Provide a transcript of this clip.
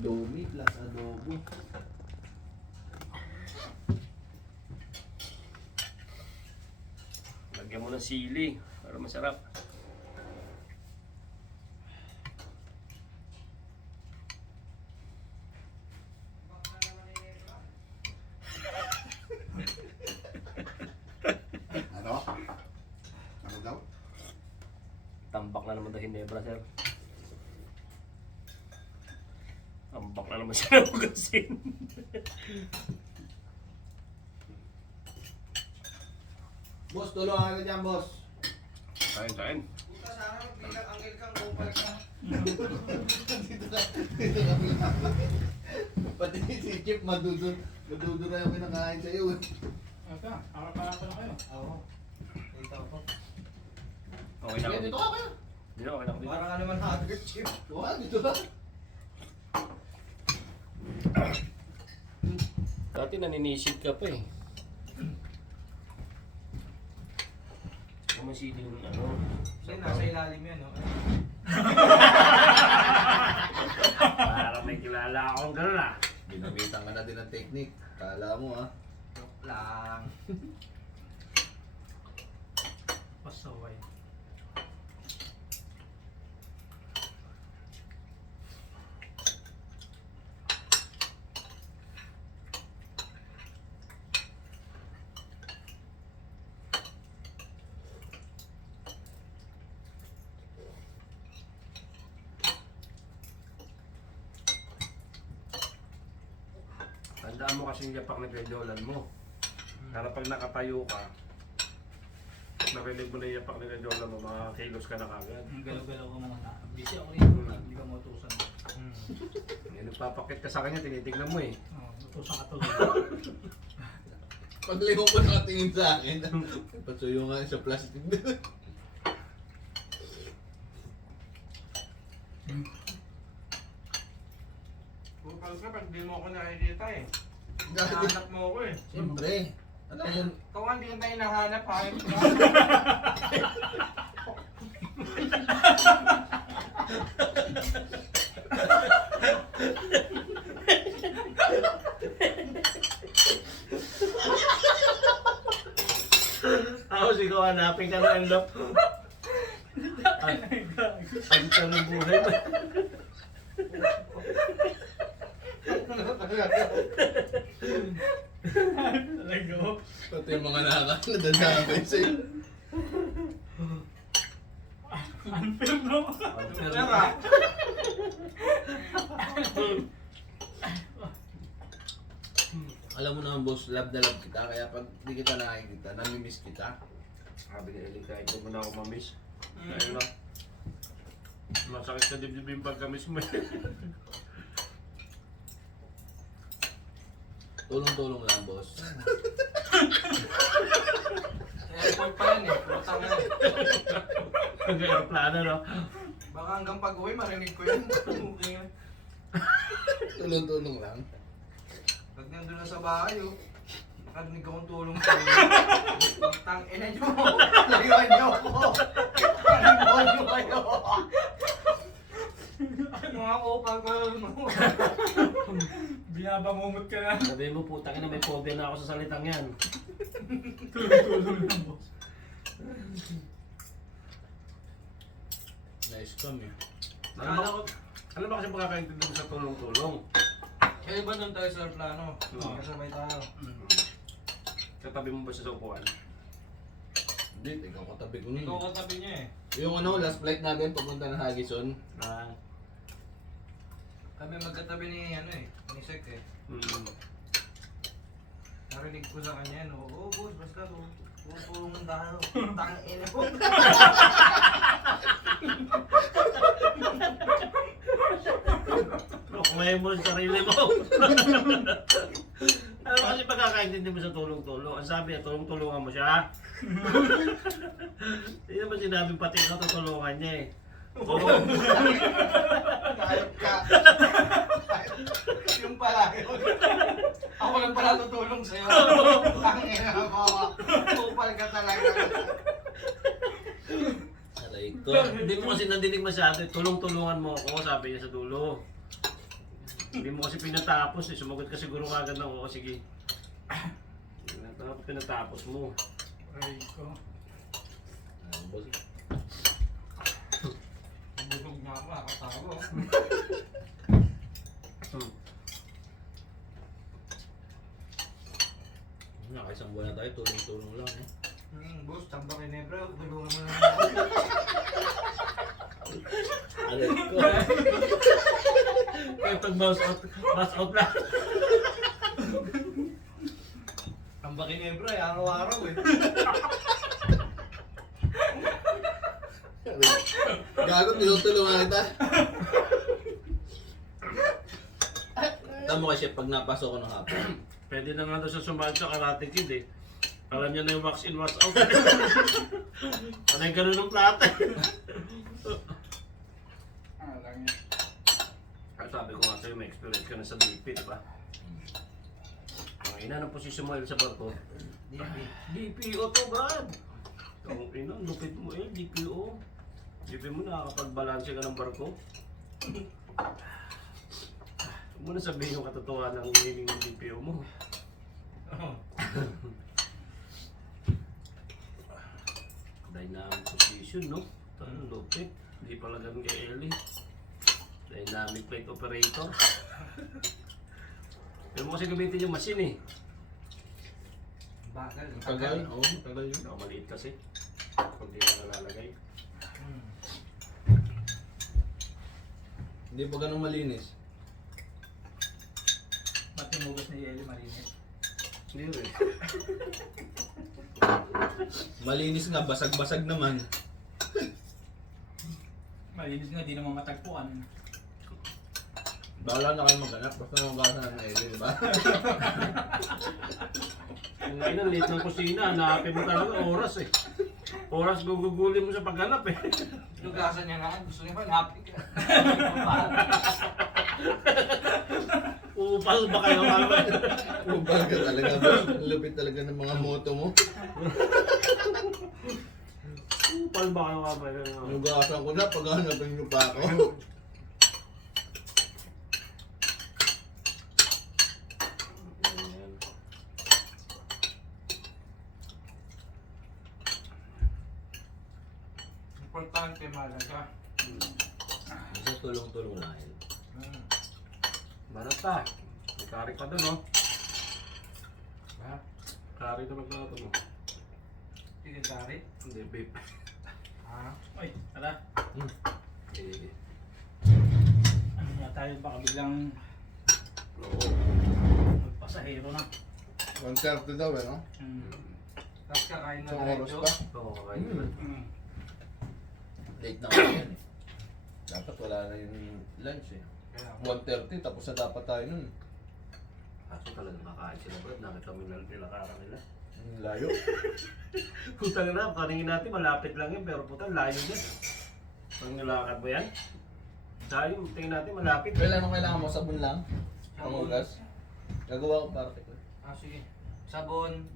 Lomi plus adobo. Lagyan mo ng sili para masarap. Ano? Ano daw? Tambak na naman daw Hinebra, sir. Tambak na naman siya ng hugasin. Boss, tulungan ka dyan, boss. Kain, kain. Puta, sana magbilang angel kang kupal ka. Pati si Chip madudura yung pinakain sa'yo. Ito, harap-harapan na kayo. Oo. Ito ako. Okay na ako. Dito ka kayo. Dito, okay na ako dito. Parang ka naman hagard, Chip. Oo, dito ka. Dati naninisid ka pa eh. Kumasili yung ano. Kasi nasa ilalim yan, no? Parang may kilala akong gano'n ah. Ginamitan ka na din ng technique. Kala mo, ha? Joke lang. Pasaway. Tandaan mo kasi yung yapak na ganyolan mo. Para pag nakatayo ka, narinig mo na yung yapak na ganyolan mo, makakilos ka na kagad. Galaw-galaw ka muna. Busy ako rin. Hindi ka mautusan. Yung nagpapakit ka sa kanya, tinitignan mo eh. Utusan ka tuloy. Paglingon ko nakatingin sa akin. Pasuyo nga sa plastic doon. Kupal ka pag di mo ako nakikita eh. Hinahanap mo ako eh. Siyempre. Alam mo, Ikaw nga hindi kita hinahanap, hayop ka. Tapos ikaw hanapin ka ng enlop. Ang tanong buhay mo. Talaga ko. pati yung mga nadadamay sa'yo. Unfair no? Tara. Alam mo naman, boss, love na love kita. Kaya pag di kita nakikita, namimiss kita. Sabi ni Eli, kahit ko na ako mamiss. Ayun na. Masakit sa dibdib yung pagka-miss mo. Tulong-tulong lang, boss. Airport pa yan eh. Putang na. Ang aeroplano, no? Baka hanggang pag-uwi marinig ko yun. Tulong-tulong lang. Pag nandun na sa bahay oh. Nakarinig akong tulong sa'yo. Tang ina nyo. Layuan nyo ako. Layuan nyo kayo. Mga kupal ko yun. Binabangungot ka na. Sabi mo, putang ina, may phobia na ako sa salitang yan. Tulong-tulong lang boss. Nice come eh. Ano ba kasi makakaintindi mo sa tulong-tulong? Kaya ba nung tayo sa plano? Oo. Kasabay tayo. Katabi mo ba siya sa upuan? Hindi, ikaw katabi ko nun. Ikaw katabi niya eh. Yung ano, last flight namin, papunta ng Hagison. Ah. Kami magkatabi ni ano eh. Ni Sek eh. Narinig ko sa kanya no. Oo boss, basta tulong tayo. Tang ina ko. Kumain mo sa sarili mo. Ano kasi pagkakaintindi mo sa tulong-tulong? Ang sabi niya, tulong-tulungan mo siya. Hindi naman sinabing pati ka tutulungan niya eh. Tulong. Hayop ka. Yung pala yun. Ako lang pala tutulong sa'yo. Tang ina ko. Kupal ka talaga. Aray ko. Hindi mo kasi nandinig masyado. Tulong-tulungan mo ako, sabi niya sa dulo. Hindi mo kasi pinatapos eh. Sumagot ka siguro kagad ng oo, sige. Pinatapos mo. Aray ko. Ano, boss? Bubog nga ako, nakatawa. Nakaisang buwan na tayo, tulong-tulong lang eh. Boss, tamba kay Nebra, tulungan mo naman ako. Aray ko. Kaya pag bounce out lang. Tamba kay Nebra, araw-araw eh. Gago, tinutulungan kita. Tama kasi pag napasok ko ng hapon. Pwede na nga daw siya sumali sa Karate Kid eh. Alam niya na yung wax in, wax out. Panay ganun ng plata. Lang yan. Sabi ko nga sa'yo, may experience ka na sa DP, di ba? Ang ina ng posisyon mo sa barko. DPO to, Brad! Ang ina, lupit mo eh, DPO. DP mo, nakakapagbalanse ka ng barko. Huwag mo na sabihin yung katotohanan ng meaning ng DPO mo. Dynamic position, no? Tanong lupit. Hindi pala ganun kay Ellie. Dynamic plate operator. Pero mo kasi gamitin yung machine eh. Bagal, Tagal, oo, tagal yun. Maliit kasi. Kung di na nalalagay. Hindi pa ganun malinis. Pati mugas ni Eli malinis. Hindi rin. Malinis nga, basag-basag naman. Malinis nga, di naman matagpuan. Bahala na kayo maghanap, basta magasan na Eli, di ba? Ang ina, liit ng kusina. Hanapin mo talaga oras eh. Oras gugugulin mo sa paghanap eh. Lugasan niya nga, gusto niya malapit ka. Upal ba kayo kami? Upal ka talaga, boss. Lupit talaga ng mga moto mo. Upal ba kayo kami? Nugasan ko na, paghanapin nyo pa ako. Importante, malaga. Isa tulong-tulong lang yun. Barata. May kari pa doon, no? Ha? Kari na maglato mo. Tigil kari? Hindi, babe. Ha? Ay, tara. Eh, Ano nga tayo, baka biglang Oo. magpasahero na. 1:30 daw eh, no? Tapos kakain na Sa tayo. oras pa. Oo, kakain naman. Late na kasi yan eh. Dapat wala na yung lunch eh. Kaya, 1:30, tapos na dapat tayo nun. Kaso talagang kakain sila, Brad. Nakita mo yung nilakaran nila. Ang layo. Putang na, paningin natin, malapit lang yun. Pero putang, layo din. Pag nilakad mo yan, sayo, tingin natin malapit. Kailangan mo sabon lang? Sabon. Pangugas? Gagawa ko para kay Ah, sige. Sabon,